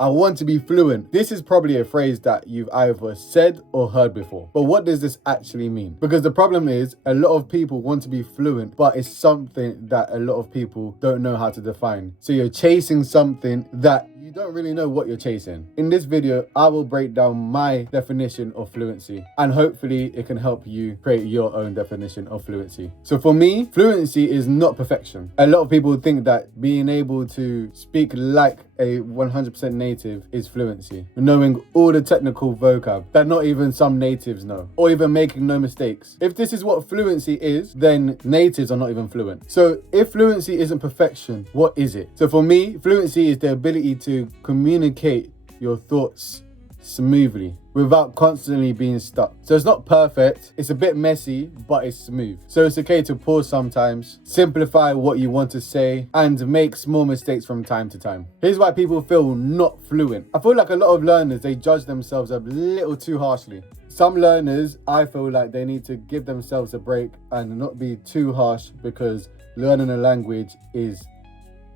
I want to be fluent. This is probably a phrase that you've either said or heard before. But what does this actually mean? Because the problem is a lot of people want to be fluent, but it's something that a lot of people don't know how to define. So you're chasing something that you don't really know what you're chasing. In this video, I will break down my definition of fluency, and hopefully it can help you create your own definition of fluency. So for me, fluency is not perfection. A lot of people think that being able to speak like a 100% native is fluency, knowing all the technical vocab that not even some natives know, or even making no mistakes. If this is what fluency is, then natives are not even fluent. So if fluency isn't perfection, what is it? So for me, fluency is the ability to communicate your thoughts smoothly without constantly being stuck. So it's not perfect, it's a bit messy, but it's smooth. So it's okay to pause sometimes, simplify what you want to say, and make small mistakes from time to time. Here's why people feel not fluent. I feel like a lot of learners, they judge themselves a little too harshly. Some learners, I feel like they need to give themselves a break and not be too harsh, because learning a language is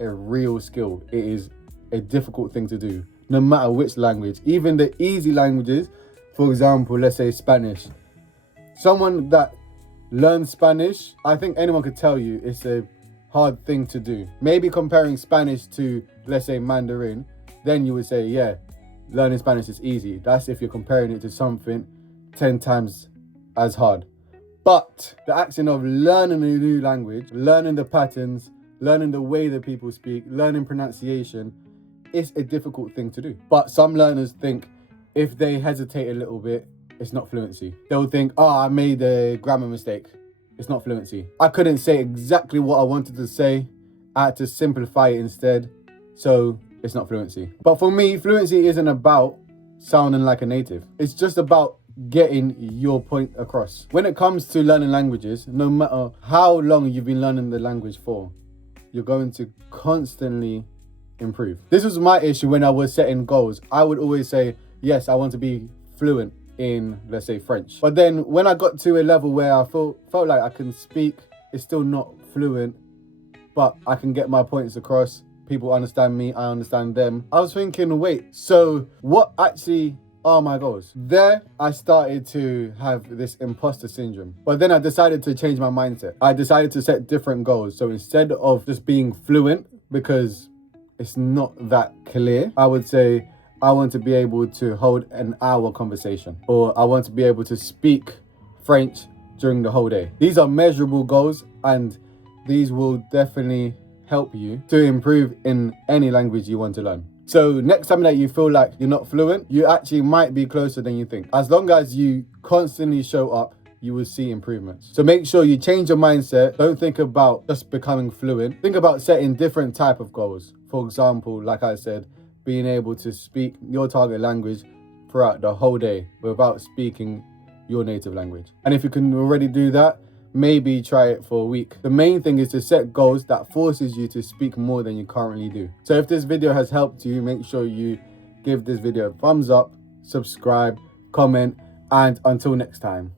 a real skill. It is a difficult thing to do, no matter which language. Even the easy languages, for example, let's say Spanish. Someone that learns Spanish, I think anyone could tell you it's a hard thing to do. Maybe comparing Spanish to, let's say, Mandarin, then you would say, yeah, learning Spanish is easy. That's if you're comparing it to something 10 times as hard. But the action of learning a new language, learning the patterns, learning the way that people speak, learning pronunciation, it's a difficult thing to do. But some learners think if they hesitate a little bit, it's not fluency. They'll think, oh, I made a grammar mistake. It's not fluency. I couldn't say exactly what I wanted to say. I had to simplify it instead. So it's not fluency. But for me, fluency isn't about sounding like a native. It's just about getting your point across. When it comes to learning languages, no matter how long you've been learning the language for, you're going to constantly improve. This was my issue when I was setting goals. I would always say, yes, I want to be fluent in, let's say, French. But then when I got to a level where I felt like I can speak, it's still not fluent, but I can get my points across. People understand me, I understand them. I was thinking, wait, so what actually are my goals? There, I started to have this imposter syndrome. But then I decided to change my mindset. I decided to set different goals. So instead of just being fluent, because it's not that clear, I would say I want to be able to hold an hour conversation, or I want to be able to speak French during the whole day. These are measurable goals, and these will definitely help you to improve in any language you want to learn. So next time that you feel like you're not fluent, you actually might be closer than you think. As long as you constantly show up, you will see improvements. So make sure you change your mindset. Don't think about just becoming fluent. Think about setting different type of goals. For example, like I said, being able to speak your target language throughout the whole day without speaking your native language. And if you can already do that, maybe try it for a week. The main thing is to set goals that forces you to speak more than you currently do. So if this video has helped you, make sure you give this video a thumbs up, subscribe, comment, and until next time.